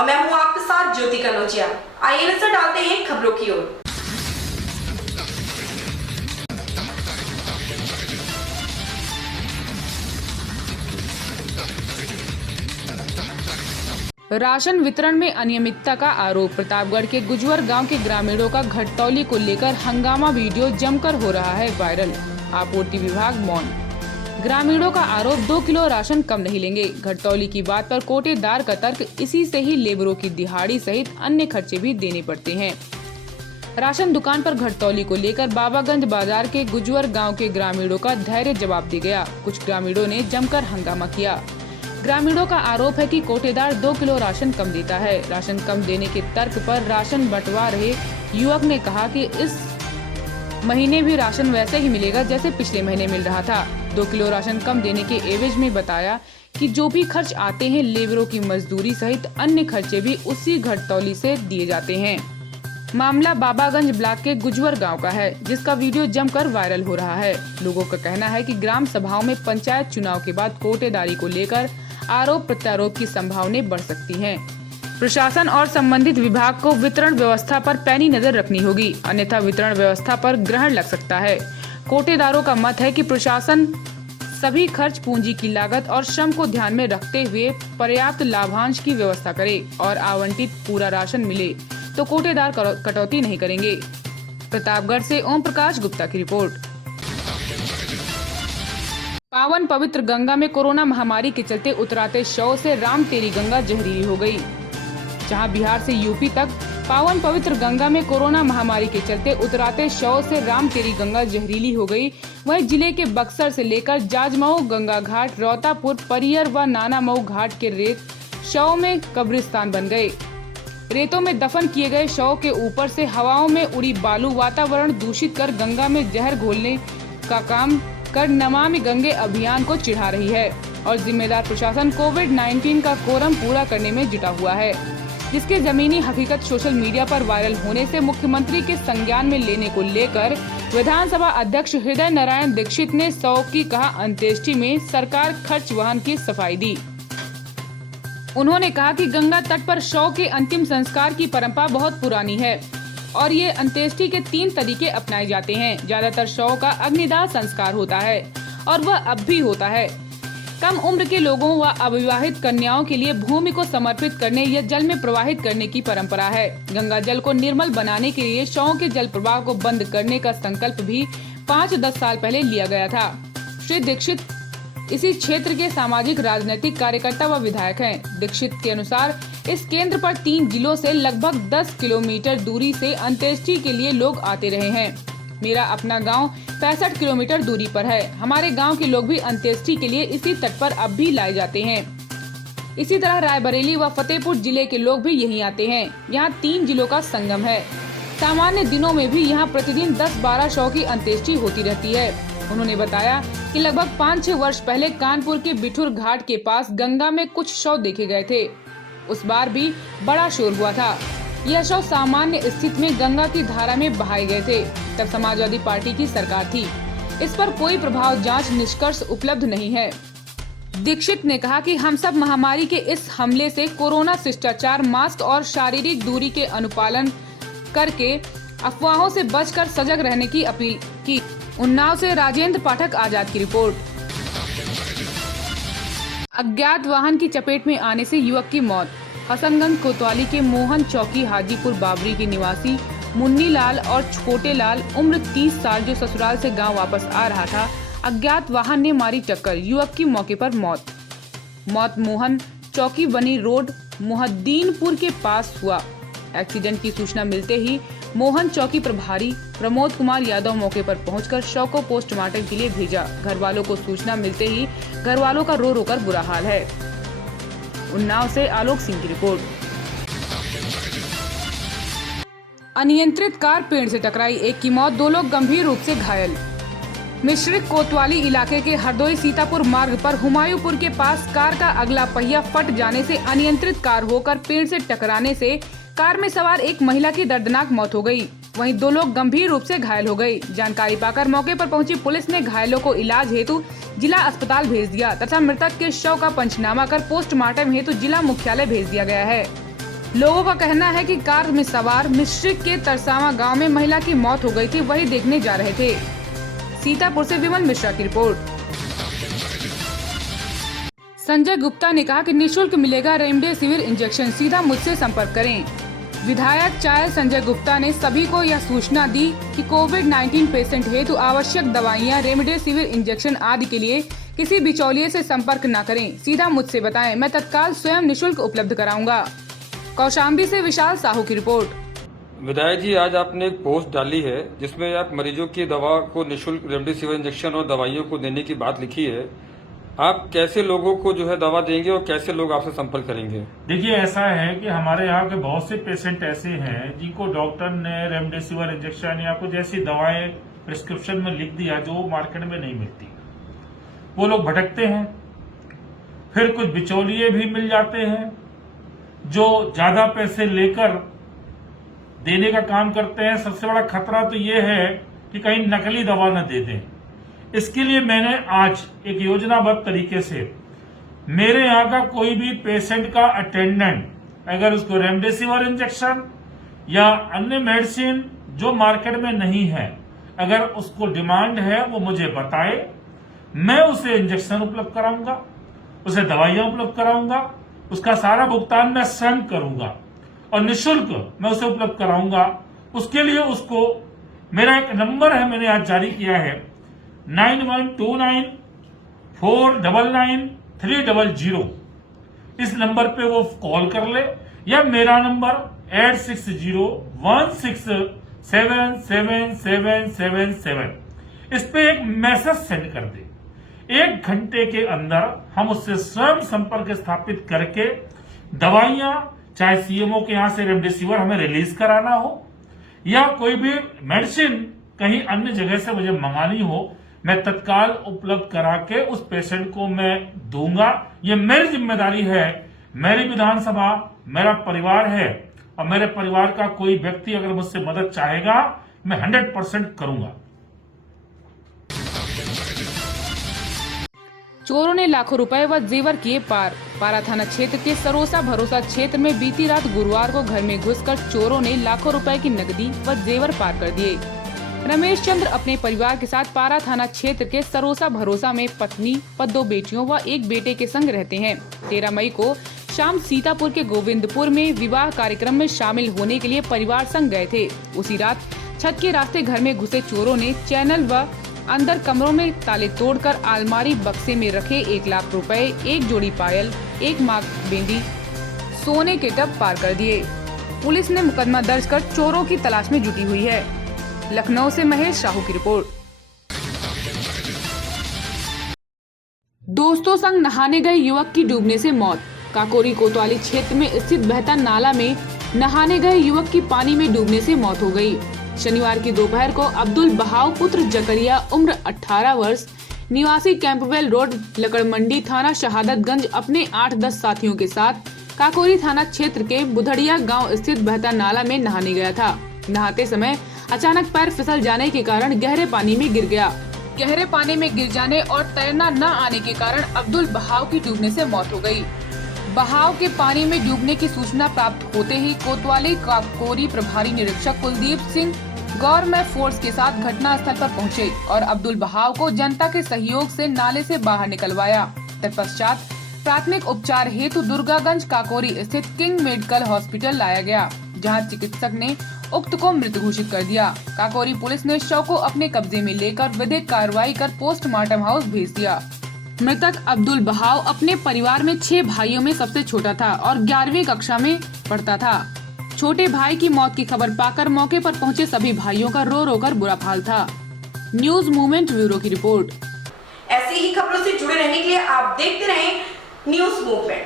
और मैं हूं आपके साथ ज्योति कनौजिया। आइए नजर डालते हैं खबरों की ओर। राशन वितरण में अनियमितता का आरोप। प्रतापगढ़ के गुजवर गांव के ग्रामीणों का घटतौली को लेकर हंगामा वीडियो जमकर हो रहा है वायरल। आपूर्ति विभाग मौन। ग्रामीणों का आरोप 2 किलो राशन कम नहीं लेंगे। घटतौली की बात पर कोटेदार का तर्क, इसी से ही लेबरों की दिहाड़ी सहित अन्य खर्चे भी देने पड़ते हैं। राशन दुकान पर घटतौली को लेकर बाबागंज बाजार के गुजवर गांव के ग्रामीणों का धैर्य जवाब दिया गया। कुछ ग्रामीणों ने जमकर हंगामा किया। ग्रामीणों का आरोप है कि कोटेदार 2 किलो राशन कम देता है। राशन कम देने के तर्क पर राशन बंटवा रहे युवक ने कहा कि इस महीने भी राशन वैसे ही मिलेगा जैसे पिछले महीने मिल रहा था। 2 किलो राशन कम देने के एवज में बताया कि जो भी खर्च आते हैं लेबरों की मजदूरी सहित अन्य खर्चे भी उसी घटतौली से दिए जाते हैं। मामला बाबागंज ब्लॉक के गुजवर गांव का है, जिसका वीडियो जमकर वायरल हो रहा है। लोगों का कहना है कि ग्राम सभाओं में पंचायत चुनाव के बाद कोटेदारी को लेकर आरोप प्रत्यारोप की संभावनाएं बढ़ सकती हैं। प्रशासन और संबंधित विभाग को वितरण व्यवस्था पर पैनी नजर रखनी होगी, अन्यथा वितरण व्यवस्था पर ग्रहण लग सकता है। कोटेदारों का मत है कि प्रशासन सभी खर्च पूंजी की लागत और श्रम को ध्यान में रखते हुए पर्याप्त लाभांश की व्यवस्था करे और आवंटित पूरा राशन मिले तो कोटेदार कटौती नहीं करेंगे। प्रतापगढ़ से ओम प्रकाश गुप्ता की रिपोर्ट। पावन पवित्र गंगा में कोरोना महामारी के चलते उतराते शव से राम तेरी गंगा जहरीली हो गई। जहां बिहार से यूपी तक पावन पवित्र गंगा में कोरोना महामारी के चलते उतराते शव से राम तेरी गंगा जहरीली हो गई, वहीं जिले के बक्सर से लेकर जाजमऊ, गंगा घाट, रौतापुर, परियर व नानामऊ घाट के रेत शव में कब्रिस्तान बन गए। रेतों में दफन किए गए शव के ऊपर से हवाओं में उड़ी बालू वातावरण दूषित कर गंगा में जहर घोलने का काम कर नमामि गंगे अभियान को चिढ़ा रही है और जिम्मेदार प्रशासन कोविड-19 का कोरम पूरा करने में जुटा हुआ है, जिसके जमीनी हकीकत सोशल मीडिया पर वायरल होने से मुख्यमंत्री के संज्ञान में लेने को लेकर विधानसभा अध्यक्ष हृदय नारायण दीक्षित ने 100 की कहा अंत्येष्टि में सरकार खर्च वहन की सफाई दी। उन्होंने कहा कि गंगा तट पर शव के अंतिम संस्कार की परंपरा बहुत पुरानी है और ये अंत्येष्टि के 3 तरीके अपनाए जाते हैं। ज्यादातर शव का अग्निदाह संस्कार होता है और वह अब भी होता है। कम उम्र के लोगों व अविवाहित कन्याओं के लिए भूमि को समर्पित करने या जल में प्रवाहित करने की परंपरा है। गंगा जल को निर्मल बनाने के लिए शवों के जल प्रवाह को बंद करने का संकल्प भी 5-10 साल पहले लिया गया था। श्री दीक्षित इसी क्षेत्र के सामाजिक राजनीतिक कार्यकर्ता व विधायक हैं। दीक्षित के अनुसार इस केंद्र पर 3 जिलों से लगभग 10 किलोमीटर दूरी से अंत्येष्टि के लिए लोग आते रहे हैं। मेरा अपना गांव 65 किलोमीटर दूरी पर है। हमारे गांव के लोग भी अंत्येष्टि के लिए इसी तट पर अब भी लाए जाते हैं। इसी तरह रायबरेली व फतेहपुर जिले के लोग भी यहीं आते हैं। यहाँ 3 जिलों का संगम है। सामान्य दिनों में भी यहाँ प्रतिदिन 10-12 शव की अंत्येष्टि होती रहती है। उन्होंने बताया कि लगभग 5-6 वर्ष पहले कानपुर के बिठुर घाट के पास गंगा में कुछ शव देखे गए थे। उस बार भी बड़ा शोर हुआ था। यह शव सामान्य स्थिति में गंगा की धारा में बहाए गए थे। तब समाजवादी पार्टी की सरकार थी। इस पर कोई प्रभाव जांच निष्कर्ष उपलब्ध नहीं है। दीक्षित ने कहा कि हम सब महामारी के इस हमले से कोरोना शिष्टाचार, मास्क और शारीरिक दूरी के अनुपालन करके अफवाहों से बचकर सजग रहने की अपील की। उन्नाव से राजेंद्र पाठक आजाद की रिपोर्ट। अज्ञात वाहन की चपेट में आने से युवक की मौत। हसनगंज कोतवाली के मोहन चौकी हाजीपुर बाबरी के निवासी मुन्नी लाल और छोटे लाल उम्र 30 साल जो ससुराल से गांव वापस आ रहा था, अज्ञात वाहन ने मारी टक्कर, युवक की मौके पर मौत मोहन चौकी बनी रोड मुहद्दीनपुर के पास हुआ। एक्सीडेंट की सूचना मिलते ही मोहन चौकी प्रभारी प्रमोद कुमार यादव मौके पर पहुंचकर शव को पोस्टमार्टम के लिए भेजा। घर वालों को सूचना मिलते ही घर वालों का रो रो कर बुरा हाल है। उन्नाव से आलोक सिंह की रिपोर्ट। अनियंत्रित कार पेड़ से टकराई, 1 की मौत, 2 लोग गंभीर रूप से घायल। मिश्रिक कोतवाली इलाके के हरदोई सीतापुर मार्ग पर हुमायूंपुर के पास कार का अगला पहिया फट जाने से अनियंत्रित कार होकर पेड़ से टकराने से कार में सवार एक महिला की दर्दनाक मौत हो गई। वहीं 2 लोग गंभीर रूप से घायल हो गए। जानकारी पाकर मौके पर पहुंची पुलिस ने घायलों को इलाज हेतु जिला अस्पताल भेज दिया तथा मृतक के शव का पंचनामा कर पोस्टमार्टम हेतु जिला मुख्यालय भेज दिया गया है। लोगों का कहना है कि कार में सवार मिश्रिक के तरसावा गांव में महिला की मौत हो गई थी, वही देखने जा रहे थे। सीतापुर से विमल मिश्रा की रिपोर्ट। संजय गुप्ता ने कहा कि निःशुल्क मिलेगा रेमडेसिविर इंजेक्शन, सीधा मुझसे संपर्क करें। विधायक चायल संजय गुप्ता ने सभी को यह सूचना दी कि कोविड-19 पेशेंट हेतु आवश्यक दवाइयां, रेमडेसिविर इंजेक्शन आदि के लिए किसी बिचौलिए से संपर्क न करें, सीधा मुझसे बताएं, मैं तत्काल स्वयं निःशुल्क उपलब्ध कराऊंगा। कौशाम्बी से विशाल साहू की रिपोर्ट। विधायक जी, आज आपने एक पोस्ट डाली है जिसमें आप मरीजों की दवा को निःशुल्क रेमडेसिविर इंजेक्शन और दवाइयों को देने की बात लिखी है। आप कैसे लोगों को जो है दवा देंगे और कैसे लोग आपसे संपर्क करेंगे? देखिए, ऐसा है कि हमारे यहाँ के बहुत से पेशेंट ऐसे हैं जिनको डॉक्टर ने रेमडेसिविर इंजेक्शन या कुछ ऐसी दवाएं प्रिस्क्रिप्शन में लिख दिया जो मार्केट में नहीं मिलती। वो लोग भटकते हैं, फिर कुछ बिचौलिए भी मिल जाते हैं जो ज्यादा पैसे लेकर देने का काम करते हैं। सबसे बड़ा खतरा तो ये है कि कहीं नकली दवा न दे दें। इसके लिए मैंने आज एक योजनाबद्ध तरीके से मेरे यहाँ का कोई भी पेशेंट का अटेंडेंट अगर उसको रेमडेसिविर इंजेक्शन या अन्य मेडिसिन जो मार्केट में नहीं है, अगर उसको डिमांड है, वो मुझे बताए, मैं उसे इंजेक्शन उपलब्ध कराऊंगा, उसे दवाइयां उपलब्ध कराऊंगा, उसका सारा भुगतान मैं स्वयं करूंगा और निःशुल्क मैं उसे उपलब्ध कराऊंगा। उसके लिए उसको मेरा एक नंबर है, मैंने आज जारी किया है 9129499300। इस नंबर पे वो कॉल कर ले या मेरा नंबर 8601677777। इस पे एक मैसेज सेंड कर दे। 1 घंटे के अंदर हम उससे स्वयं संपर्क स्थापित करके दवाइयां, चाहे सीएमओ के यहां से रेमडेसिविर हमें रिलीज कराना हो या कोई भी मेडिसिन कहीं अन्य जगह से मुझे मंगानी हो, मैं तत्काल उपलब्ध करा के उस पेशेंट को मैं दूंगा। ये मेरी जिम्मेदारी है। मेरी विधानसभा मेरा परिवार है और मेरे परिवार का कोई व्यक्ति अगर मुझसे मदद चाहेगा, मैं 100% करूंगा। चोरों ने लाखों रुपए व जेवर किए पार। पारा थाना क्षेत्र के सरोसा भरोसा क्षेत्र में बीती रात गुरुवार को घर में घुसकर चोरों ने लाखों रुपए की नकदी व जेवर पार कर दिए। रमेश चंद्र अपने परिवार के साथ पारा थाना क्षेत्र के सरोसा भरोसा में पत्नी व 2 बेटियों व 1 बेटे के संग रहते हैं। 13 मई को शाम सीतापुर के गोविंदपुर में विवाह कार्यक्रम में शामिल होने के लिए परिवार संग गए थे। उसी रात छत के रास्ते घर में घुसे चोरों ने चैनल व अंदर कमरों में ताले तोड़कर अलमारी बक्से में रखे 1 लाख रुपए, 1 जोड़ी पायल, 1 मांग बिंदी, सोने के टब पार कर दिए। पुलिस ने मुकदमा दर्ज कर चोरों की तलाश में जुटी हुई है। लखनऊ से महेश साहू की रिपोर्ट। दोस्तों संग नहाने गए युवक की डूबने से मौत। काकोरी कोतवाली क्षेत्र में स्थित बहता नाला में नहाने गए युवक की पानी में डूबने से मौत हो गई। शनिवार की दोपहर को अब्दुल बहाव पुत्र जकरिया उम्र 18 वर्ष निवासी कैंपवेल रोड लकड़मंडी थाना शहादतगंज अपने 8-10 साथियों के साथ काकोरी थाना क्षेत्र के बुधड़िया गांव स्थित बहता नाला में नहाने गया था। नहाते समय अचानक पैर फिसल जाने के कारण गहरे पानी में गिर गया। गहरे पानी में गिर जाने और तैरना न आने के कारण अब्दुल बहाव की डूबने से मौत हो गई। बहाव के पानी में डूबने की सूचना प्राप्त होते ही कोतवाली काकोरी प्रभारी निरीक्षक कुलदीप सिंह गौरमेंट फोर्स के साथ घटना स्थल पर पहुंचे और अब्दुल बहाव को जनता के सहयोग से नाले से बाहर निकलवाया। तत्पश्चात प्राथमिक उपचार हेतु दुर्गागंज काकोरी स्थित किंग मेडिकल हॉस्पिटल लाया गया, जहां चिकित्सक ने उक्त को मृत घोषित कर दिया। काकोरी पुलिस ने शव को अपने कब्जे में लेकर विधिक कार्रवाई कर पोस्टमार्टम हाउस भेज दिया। मृतक अब्दुल बहाव अपने परिवार में 6 भाइयों में सबसे छोटा था और 11वीं कक्षा में पढ़ता था। छोटे भाई की मौत की खबर पाकर मौके पर पहुंचे सभी भाइयों का रो रो कर बुरा हाल था। न्यूज मूवमेंट ब्यूरो की रिपोर्ट। ऐसी ही खबरों से जुड़े रहने के लिए आप देखते रहें न्यूज मूवमेंट।